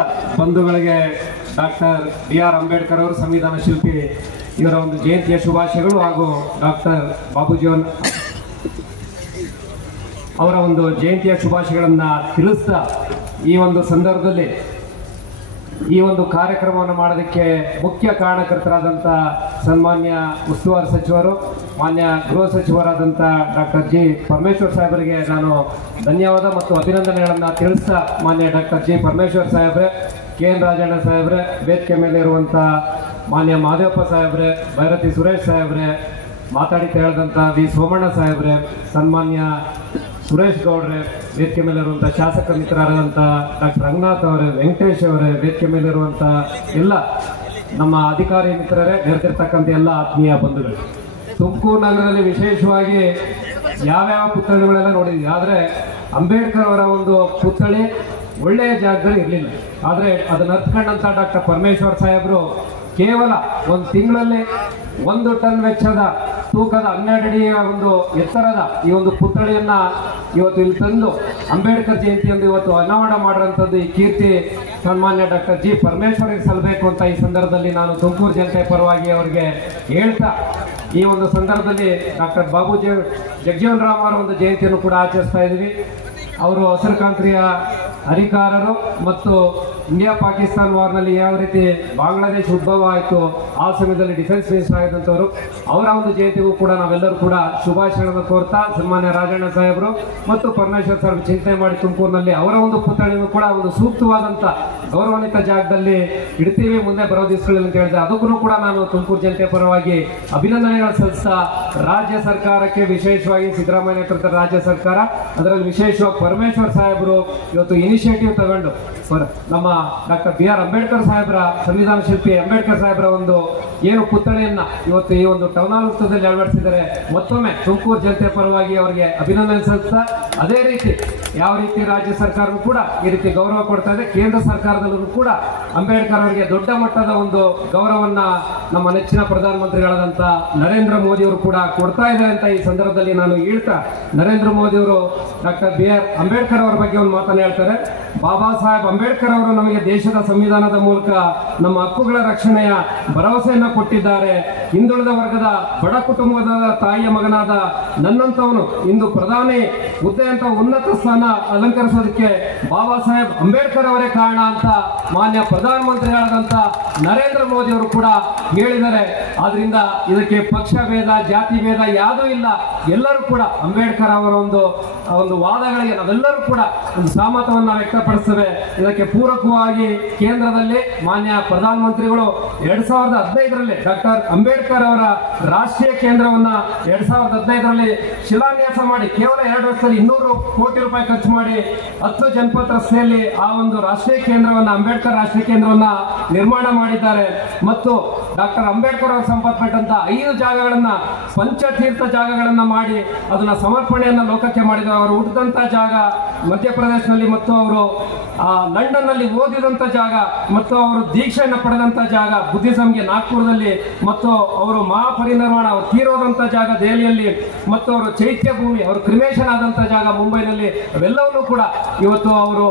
ಬಂಧುಗಳಿಗೆ doctor B R. Ambedkar ಅವರು ಸಂವಿಧಾನ ಶಿಲ್ಪಿ ಇವರ ಒಂದು ಜಯಂತಿಯ ಶುಭಾಶಯಗಳು ಹಾಗೂ ಡಾಕ್ಟರ್ ಬಾಬುಜೀವನ್ ಅವರ ಒಂದು ಜಯಂತಿಯ ಶುಭಾಶಯಗಳನ್ನು ತಿಳಿಸ್ತಾ ಈ ಒಂದು ಸಂದರ್ಭದಲ್ಲಿ ಈ ಒಂದು ಕಾರ್ಯಕ್ರಮವನ್ನು ಮಾಡೋದಕ್ಕೆ ಮುಖ್ಯ ಕಾರಣಕರ್ತರಾದಂಥ ಸನ್ಮಾನ್ಯ ಉಸ್ತುವಾರಿ ಸಚಿವರು ಮಾನ್ಯ ಗೃಹ ಸಚಿವರಾದಂಥ ಡಾಕ್ಟರ್ ಜಿ ಪರಮೇಶ್ವರ್ ಸಾಹೇಬರಿಗೆ ನಾನು ಧನ್ಯವಾದ ಮತ್ತು ಅಭಿನಂದನೆಗಳನ್ನು ತಿಳಿಸ್ತಾ ಮಾನ್ಯ ಡಾಕ್ಟರ್ ಜಿ ಪರಮೇಶ್ವರ್ ಸಾಹೇಬ್ರೆ, ಕೆ ಎನ್ ರಾಜಣ್ಣ ಸಾಹೇಬ್ರೆ, ವೇದಿಕೆ ಮೇಲೆ ಇರುವಂಥ ಮಾನ್ಯ ಮಾದೇವಪ್ಪ ಸಾಹೇಬ್ರೆ, ಭೈರತಿ ಸುರೇಶ್ ಸಾಹೇಬ್ರೆ, ಮಾತಾಡಿ ಹೇಳಿದಂಥ ವಿ ಸೋಮಣ್ಣ ಸಾಹೇಬ್ರೆ, ಸನ್ಮಾನ್ಯ ಸುರೇಶ್ ಗೌಡ್ರೆ, ವೇದಿಕೆ ಮೇಲಿರುವಂಥ ಶಾಸಕ ಮಿತ್ರರಾದಂಥ ಡಾಕ್ಟರ್ ರಂಗನಾಥ್ ಅವರೇ, ವೆಂಕಟೇಶ್ ಅವರೇ, ವೇದಿಕೆ ಮೇಲಿರುವಂಥ ಎಲ್ಲ ನಮ್ಮ ಅಧಿಕಾರಿ ಮಿತ್ರರೇ, ನೆರೆದಿರ್ತಕ್ಕಂಥ ಎಲ್ಲ ಆತ್ಮೀಯ ಬಂಧುಗಳು, ತುಮಕೂರು ನಗರದಲ್ಲಿ ವಿಶೇಷವಾಗಿ ಯಾವ್ಯಾವ ಪುತ್ಥಳಿಗಳೆಲ್ಲ ನೋಡಿದ್ವಿ. ಆದರೆ ಅಂಬೇಡ್ಕರ್ ಅವರ ಒಂದು ಪುತ್ಥಳಿ ಒಳ್ಳೆಯ ಜಾಗದಲ್ಲಿ ಇರಲಿಲ್ಲ. ಆದರೆ ಅದನ್ನು ಹತ್ಕೊಂಡಂಥ ಡಾಕ್ಟರ್ ಪರಮೇಶ್ವರ್ ಸಾಹೇಬರು ಕೇವಲ ಒಂದು ತಿಂಗಳಲ್ಲಿ 1 ಟನ್ ವೆಚ್ಚದ ತೂಕದ 12 ಅಡಿಯ ಒಂದು ಎತ್ತರದ ಈ ಒಂದು ಪುತ್ಥಳಿಯನ್ನ ಇವತ್ತು ಇಲ್ಲಿ ತಂದು ಅಂಬೇಡ್ಕರ್ ಜಯಂತಿಯಂದು ಇವತ್ತು ಅನಾವರಣ ಮಾಡಿರೋಂಥದ್ದು ಈ ಕೀರ್ತಿ ಸನ್ಮಾನ್ಯ ಡಾಕ್ಟರ್ ಜಿ ಪರಮೇಶ್ವರಿಗೆ ಸಲ್ಲಬೇಕು ಅಂತ ಈ ಸಂದರ್ಭದಲ್ಲಿ ನಾನು ತುಮಕೂರು ಜನತೆ ಪರವಾಗಿ ಅವರಿಗೆ ಹೇಳ್ತಾ, ಈ ಒಂದು ಸಂದರ್ಭದಲ್ಲಿ ಡಾಕ್ಟರ್ ಜಗಜೀವನ್ ರಾಮ್ ಅವರ ಒಂದು ಜಯಂತಿಯನ್ನು ಕೂಡ ಆಚರಿಸ್ತಾ ಇದ್ದೀವಿ. ಅವರು ಹಸಿರು ಕ್ರಾಂತಿಯ ಹರಿಕಾರರು ಮತ್ತು ಇಂಡಿಯಾ ಪಾಕಿಸ್ತಾನ ವಾರ್ನಲ್ಲಿ ಯಾವ ರೀತಿ ಬಾಂಗ್ಲಾದೇಶ ಉದ್ಭವ ಆಯಿತು ಆ ಸಮಯದಲ್ಲಿ ಡಿಫೆನ್ಸ್ ಮಿನಿಸ್ಟರ್ ಆಗಿದ್ದಂಥವರು, ಅವರ ಒಂದು ಜಯಂತಿಗೂ ಕೂಡ ನಾವೆಲ್ಲರೂ ಕೂಡ ಶುಭಾಶಯಗಳನ್ನು ಕೋರ್ತಾ ಸನ್ಮಾನ್ಯ ರಾಜಣ್ಣ ಸಾಹೇಬರು ಮತ್ತು ಪರಮೇಶ್ವರ್ ಸಾಹೇಬ್ ಚಿಂತನೆ ಮಾಡಿ ತುಮಕೂರಿನಲ್ಲಿ ಅವರ ಒಂದು ಪುತ್ಥಳಿಯನ್ನು ಕೂಡ ಒಂದು ಸೂಕ್ತವಾದಂಥ ಗೌರವಾನ್ವಿತ ಜಾಗದಲ್ಲಿ ಇಡ್ತೀವಿ ಮುಂದೆ ಬರೋ ದಿವಸಗಳಲ್ಲಿ ಅಂತ ಹೇಳಿದೆ. ಅದಕ್ಕೂ ಕೂಡ ನಾನು ತುಮಕೂರು ಜನತೆ ಪರವಾಗಿ ಅಭಿನಂದನೆಗಳು ಸಲ್ಲಿಸ್ತಾ, ರಾಜ್ಯ ಸರ್ಕಾರಕ್ಕೆ ವಿಶೇಷವಾಗಿ ಸಿದ್ದರಾಮಯ್ಯ ನೇತೃತ್ವದ ರಾಜ್ಯ ಸರ್ಕಾರ, ಅದರಲ್ಲಿ ವಿಶೇಷವಾಗಿ ಪರಮೇಶ್ವರ್ ಸಾಹೇಬರು ಇವತ್ತು ಇನಿಷಿಯೇಟಿವ್ ತಗೊಂಡು ನಮ್ಮ ಡಾಕ್ಟರ್ ಬಿ.ಆರ್. ಅಂಬೇಡ್ಕರ್ ಸಾಹೇಬರ ಸಂವಿಧಾನ ಶಿಲ್ಪಿ ಅಂಬೇಡ್ಕರ್ ಸಾಹೇಬರ ಒಂದು ಏನು ಪುತ್ಥಳಿಯನ್ನ ಇವತ್ತು ಈ ಒಂದು ಟೌನ್ ಹಾಲ್ ವೃತ್ತದಲ್ಲಿ ಅಳವಡಿಸಿದರೆ ಮತ್ತೊಮ್ಮೆ ತುಮಕೂರು ಜನತೆ ಪರವಾಗಿ ಅವರಿಗೆ ಅಭಿನಂದನೆ ಸಲ್ಲಿಸ್ತಾ, ಅದೇ ರೀತಿ ಯಾವ ರೀತಿ ರಾಜ್ಯ ಸರ್ಕಾರವೂ ಕೂಡ ಈ ರೀತಿ ಗೌರವ ಕೊಡ್ತಾ ಇದೆ, ಕೇಂದ್ರ ಸರ್ಕಾರದಲ್ಲೂ ಕೂಡ ಅಂಬೇಡ್ಕರ್ ಅವರಿಗೆ ದೊಡ್ಡ ಮಟ್ಟದ ಒಂದು ಗೌರವವನ್ನ ನಮ್ಮ ನೆಚ್ಚಿನ ಪ್ರಧಾನಮಂತ್ರಿಗಳಾದಂಥ ನರೇಂದ್ರ ಮೋದಿ ಅವರು ಕೂಡ ಕೊಡ್ತಾ ಇದ್ದಾರೆ ಅಂತ ಈ ಸಂದರ್ಭದಲ್ಲಿ ನಾನು ಹೇಳ್ತಾ, ನರೇಂದ್ರ ಮೋದಿ ಅವರು ಡಾಕ್ಟರ್ ಬಿ.ಆರ್. ಅಂಬೇಡ್ಕರ್ ಅವರ ಬಗ್ಗೆ ಒಂದು ಮಾತನ್ನು ಹೇಳ್ತಾರೆ. ಬಾಬಾ ಸಾಹೇಬ್ ಅಂಬೇಡ್ಕರ್ ಅವರು ನಮಗೆ ದೇಶದ ಸಂವಿಧಾನದ ಮೂಲಕ ನಮ್ಮ ಹಕ್ಕುಗಳ ರಕ್ಷಣೆಯ ಭರವಸೆಯನ್ನು ಕೊಟ್ಟಿದ್ದಾರೆ. ಹಿಂದುಳಿದ ವರ್ಗದ ಬಡ ಕುಟುಂಬದ ತಾಯಿಯ ಮಗನಾದ ನನ್ನಂತವನು ಇಂದು ಪ್ರಧಾನಿ ಹುದ್ದೆ ಅಂತ ಉನ್ನತ ಸ್ಥಾನ ಅಲಂಕರಿಸೋದಕ್ಕೆ ಬಾಬಾ ಸಾಹೇಬ್ ಅಂಬೇಡ್ಕರ್ ಅವರೇ ಕಾರಣ ಅಂತ ಮಾನ್ಯ ಪ್ರಧಾನಮಂತ್ರಿಗಳಾದಂಥ ನರೇಂದ್ರ ಮೋದಿ ಅವರು ಕೂಡ ಹೇಳಿದ್ದಾರೆ. ಆದ್ರಿಂದ ಇದಕ್ಕೆ ಪಕ್ಷ ಭೇದ ಜಾತಿ ಭೇದ ಯಾವುದೂ ಇಲ್ಲ, ಎಲ್ಲರೂ ಕೂಡ ಅಂಬೇಡ್ಕರ್ ಅವರ ಒಂದು ವಾದಗಳಿಗೆ ನಾವೆಲ್ಲರೂ ಕೂಡ ಒಂದು ಸಹಮತವನ್ನು ವ್ಯಕ್ತಪಡಿಸ್ತೇವೆ. ಇದಕ್ಕೆ ಪೂರಕವಾಗಿ ಕೇಂದ್ರದಲ್ಲಿ ಮಾನ್ಯ ಪ್ರಧಾನಮಂತ್ರಿಗಳು 2015ರಲ್ಲಿ ಡಾಕ್ಟರ್ ಅಂಬೇಡ್ಕರ್ ಅವರ ರಾಷ್ಟ್ರೀಯ ಕೇಂದ್ರವನ್ನ 2015ರಲ್ಲಿ ಶಿಲಾನ್ಯಾಸ ಮಾಡಿ ಕೇವಲ 2 ವರ್ಷದಲ್ಲಿ 200 ಕೋಟಿ ರೂಪಾಯಿ ಖರ್ಚು ಮಾಡಿ 10 ಜನಪದ ರಸ್ತೆಯಲ್ಲಿ ಆ ಒಂದು ರಾಷ್ಟ್ರೀಯ ಕೇಂದ್ರವನ್ನ ಅಂಬೇಡ್ಕರ್ ರಾಷ್ಟ್ರೀಯ ಕೇಂದ್ರವನ್ನ ನಿರ್ಮಾಣ ಮಾಡಿದ್ದಾರೆ. ಮತ್ತು ಡಾಕ್ಟರ್ ಅಂಬೇಡ್ಕರ್ ಅವರು ಸಂಬಂಧಪಟ್ಟಂತ 5 ಜಾಗಗಳನ್ನ ಪಂಚತೀರ್ಥ ಜಾಗಗಳನ್ನ ಮಾಡಿ ಅದನ್ನ ಸಮರ್ಪಣೆಯನ್ನ ಲೋಕಕ್ಕೆ ಮಾಡಿದ್ದಾರೆ. ಅವರು ಹುಟ್ಟಿದಂತ ಜಾಗ ಮಧ್ಯಪ್ರದೇಶದಲ್ಲಿ ಮತ್ತು ಅವರು ಲಂಡನ್ ನಲ್ಲಿ ಓದಿದಂತ ಜಾಗ ಮತ್ತು ಅವರು ದೀಕ್ಷೆಯನ್ನು ಪಡೆದಂತ ಜಾಗ ಬುದ್ಧಿಸಂಗೆ ನಾಗ್ಪುರದಲ್ಲಿ ಮತ್ತು ಅವರು ಮಹಾಪರಿನಿರ್ವಾಣ ಅವರು ತೀರೋದಂತ ಜಾಗ ದೆಹಲಿಯಲ್ಲಿ ಮತ್ತು ಅವರು ಚೈತ್ಯ ಭೂಮಿ ಅವರು ಕ್ರಿಮೇಷನ್ ಆದಂತ ಜಾಗ ಮುಂಬೈನಲ್ಲಿ, ಅವೆಲ್ಲವನ್ನೂ ಕೂಡ ಇವತ್ತು ಅವರು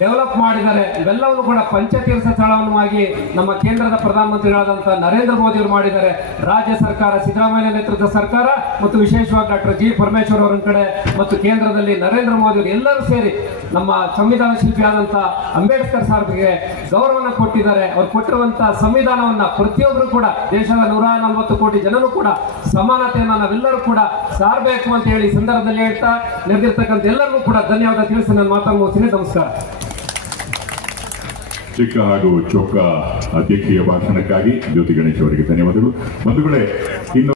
ಡೆವಲಪ್ ಮಾಡಿದ್ದಾರೆ. ಇವೆಲ್ಲವನ್ನೂ ಕೂಡ ಪಂಚತೀರ್ಥ ಸ್ಥಳವನ್ನಾಗಿ ನಮ್ಮ ಕೇಂದ್ರದ ಪ್ರಧಾನಮಂತ್ರಿಗಳಾದಂಥ ನರೇಂದ್ರ ಮೋದಿ ಅವರು ಮಾಡಿದ್ದಾರೆ. ರಾಜ್ಯ ಸರ್ಕಾರ ಸಿದ್ದರಾಮಯ್ಯ ನೇತೃತ್ವದ ಸರ್ಕಾರ ಮತ್ತು ವಿಶೇಷವಾಗಿ ಡಾಕ್ಟರ್ ಜಿ ಪರಮೇಶ್ವರ್ ಅವರ ಕಡೆ ಮತ್ತು ಕೇಂದ್ರದಲ್ಲಿ ನರೇಂದ್ರ ಮೋದಿ ಅವರು ಎಲ್ಲರೂ ಸೇರಿ ನಮ್ಮ ಸಂವಿಧಾನ ಶಿಲ್ಪಿಯಾದಂಥ ಅಂಬೇಡ್ಕರ್ ಸಾಹೇಬ್ರಿಗೆ ಗೌರವನ ಕೊಟ್ಟಿದ್ದಾರೆ. ಅವ್ರು ಕೊಟ್ಟಿರುವಂತಹ ಸಂವಿಧಾನವನ್ನ ಪ್ರತಿಯೊಬ್ಬರು ಕೂಡ ದೇಶದ 140 ಕೋಟಿ ಜನರು ಕೂಡ ಸಮಾನತೆಯನ್ನ ನಾವೆಲ್ಲರೂ ಕೂಡ ಸಾರಬೇಕು ಅಂತ ಹೇಳಿ ಸಂದರ್ಭದಲ್ಲಿ ಹೇಳ್ತಾ ನೆರೆದಿರ್ತಕ್ಕಂಥ ಎಲ್ಲರಿಗೂ ಕೂಡ ಧನ್ಯವಾದ ತಿಳಿಸಿ ನನ್ನ ಮಾತನ್ನು ಮುಗಿಸ್ತೀನಿ. ನಮಸ್ಕಾರ. ಚಿಕ್ಕ ಹಾಗೂ ಚೊಕ್ಕ ಅಧ್ಯಕ್ಷೀಯ ಭಾಷಣಕ್ಕಾಗಿ ಜ್ಯೋತಿ ಗಣೇಶ್ ಅವರಿಗೆ ಧನ್ಯವಾದಗಳು. ಬಂಧುಗಳೇ, ಇನ್ನು